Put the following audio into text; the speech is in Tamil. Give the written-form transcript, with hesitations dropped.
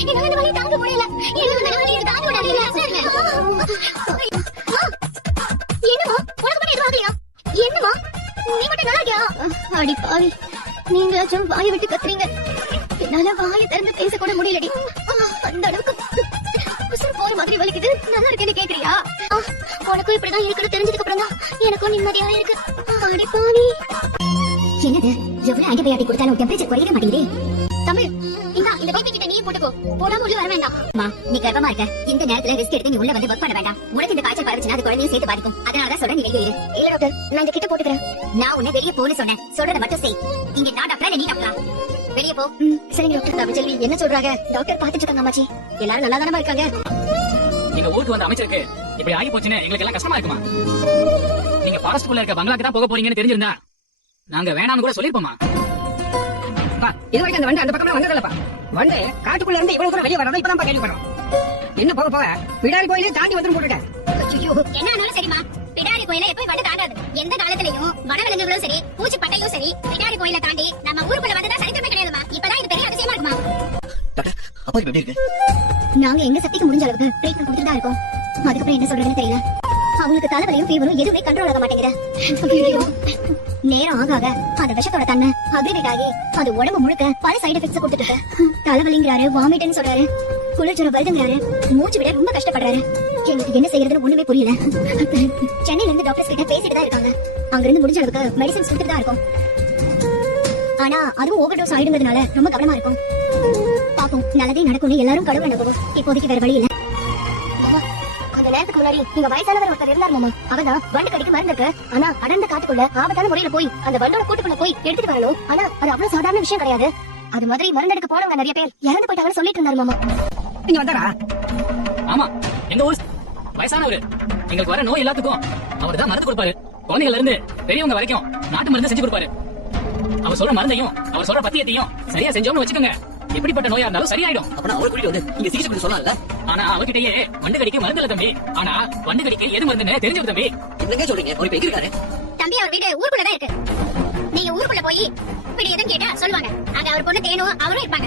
என்னால இந்த வலி தாங்க முடியல. இந்த வலி தாங்க முடியல. என்னமா உனக்கு மட்டும் எதுவும் ஆகலையா? என்னமா நீ மட்டும் நல்லா இருக்கியா? அடி பாவி, நீங்களாச்சும் வாயை விட்டு கத்துறீங்க. என்னால வாயை திறந்து பேச கூட முடியலடி. அந்த அளவுக்கு உசுறு போற மாதிரி வலிக்குது. நல்லா இருக்கேன்னு கேக்குறியா? உனக்கும் இப்படிதான் இருக்குன்னு தெரிஞ்சதுக்கு அப்புறம் தான் எனக்கும் நிம்மதியா இருக்கு. அடி பாவி. என்னது எவ்வளவு ஆன்டிபயோட்டிக் கொடுத்தாலும் டெம்பரேச்சர் குறையவே மாட்டேங்குதே. தமிழ், இந்த பேபி கிட்ட நீ போட்டுக்கோ. போடாம உள்ள வர வேண்டாம். நீ கர்ப்பமா இருக்க. இந்த நேரத்துல ரிஸ்க் எடுத்து நீ உள்ள வந்து வர்க் பண்ண வேண்டாம். உனக்கு இந்த காய்ச்சல் பரவுச்சுன்னா அது குழந்தையை சேர்த்து பாதிக்கும். அதனாலதான் சொல்றேன், நீ வெளியே இரு. இல்ல டாக்டர், நான் இந்த கிட்ட போட்டுக்கிறேன். நான் உன்னை வெளியே போன்னு சொன்னேன். சொல்றத மட்டும் செய். இங்க நான் டாக்டரா இல்ல நீ டாக்டரா? வெளியே போ. சரிங்க டாக்டர். தமிழ்ச்செல்வி என்ன சொல்றாங்க? டாக்டர் பாத்துட்டு இருக்காங்க அம்மாச்சி. எல்லாரும் நல்லா தானமா இருக்காங்க? நீங்க ஊருக்கு வந்த அமைச்சருக்கு இப்படி ஆகி போச்சுன்னு எங்களுக்கு எல்லாம் கஷ்டமா இருக்குமா? நீங்க ஃபாரஸ்ட்குள்ள இருக்க பங்களாக்கு தான் போக போறீங்கன்னு தெரிஞ்சிருந்தா நாங்க வேணாம்னு கூட சொல்லிருப்போமா? இது வரைக்கும் அந்த வண்டி அந்த பக்கம் வந்ததில்லப்பா. வண்டி காட்டுக்குள்ள இருந்து இவ்வளவு தூரம் வெளியே வரணும் இப்பதான் கேள்விப்படுறோம். என்ன போக போக பிடாரி கோயிலே தாண்டி வந்துடும் போட்டுட்டேன். என்ன ஆனாலும் சரிமா, பிடாரி கோயில எப்ப வண்டி தாண்டாது. எந்த காலத்திலயும் வனவிலங்குகளும் சரி, பூச்சி பட்டையும் சரி, பிடாரி கோயில தாண்டி நம்ம ஊருக்குள்ள வந்ததா சரித்திரமே கிடையாதுமா. இப்பதான் இது பெரிய அதிசயமா இருக்குமா? டாக்டர், அப்பா எப்படி இருக்கு? நாங்க எங்க சக்திக்கு முடிஞ்ச அளவுக்கு ட்ரீட்மெண்ட் கொடுத்துட்டு தான் இருக்கோம். அதுக்கப்புறம் என்ன சொல்றதுன்னு தெரியல. அவங்களுக்கு தலைவலியும் ஃபீவரும் எதுவுமே கண்ட்ரோல் ஆக மாட்டேங்குது. நேரம் ஆக ஆக அந்த விஷத்தோட தன்மை அக்ரிவேட் ஆகி அது உடம்பு முழுக்க பல சைடு எஃபெக்ட்ஸ் கொடுத்துட்டு தலைவலிங்கிறாரு, வாமிட்னு சொல்றாரு, குளிர்ஜுரம் வருதுங்கிறாரு, மூச்சு விட ரொம்ப கஷ்டப்படுறாரு. எங்களுக்கு என்ன செய்யறதுன்னு ஒண்ணுமே புரியல. சென்னையில இருந்து டாக்டர்ஸ் கிட்ட பேசிட்டு தான் இருக்காங்க. அங்க இருந்து முடிஞ்ச அளவுக்கு மெடிசன்ஸ் கொடுத்துட்டு தான் இருக்கும். ஆனா அதுவும் ஓவர் டோஸ் ஆயிடுங்கிறதுனால ரொம்ப கவனமா இருக்கும். பாப்போம், நல்லதே நடக்கும்னு எல்லாரும் கடவுள் நம்புவோம். இப்போதைக்கு வேற வழி இல்ல. அந்த நேரத்துக்கு முன்னாடி நீங்க வயசானவர் ஒருத்தர் இருந்தார் மாமா. அவர்தான் வண்டு கடிக்கு மருந்து இருக்கு. ஆனா அடர்ந்த காட்டுக்குள்ள ஆபத்தான முறையில போய் அந்த வண்டோட கூட்டுக்குள்ள போய் எடுத்துட்டு வரணும். ஆனா அது அவ்வளவு சாதாரண விஷயம் கிடையாது. அது மாதிரி மருந்து எடுக்க போனவங்க நிறைய பேர் இறந்து போயிட்டாங்கன்னு சொல்லிட்டு இருந்தாரு மாமா. நீங்க வந்தாரா? ஆமா, எங்க ஊர் வயசானவரு. எங்களுக்கு வர நோய் எல்லாத்துக்கும் அவர் தான் மருந்து கொடுப்பாரு. குழந்தைகள் இருந்து பெரியவங்க வரைக்கும் நாட்டு மருந்து செஞ்சு கொடுப்பாரு. அவர் சொல்ற மருந்தையும் அவர் சொல்ற பத்தியத்தையும் சரியா செஞ்சோம்னு வச்சுக்கோங்க, எப்படிப்பட்ட நோயா இருந்தாலும் சரியாயிடும். அப்ப நான் அவரை கூட்டிட்டு வந்து இங்க சிகிச்சை பண்ண சொல்லலாம்ல? ஆனா அவர்கிட்டயே வண்டு கடிக்க மருந்து இல்ல தம்பி. ஆனா வண்டு கடிக்க எது மருந்துன்னு தெரிஞ்சது தம்பி. என்னங்க சொல்றீங்க? அவர் இப்ப எங்க இருக்காரு? தம்பி, அவர் வீடு ஊருக்குள்ளதான் இருக்கு. நீங்க ஊருக்குள்ள போய் இப்படி எதுவும் கேட்டா சொல்லுவாங்க. அங்க அவர் பொண்ணு தேனும் அவரும் இருப்பாங்க.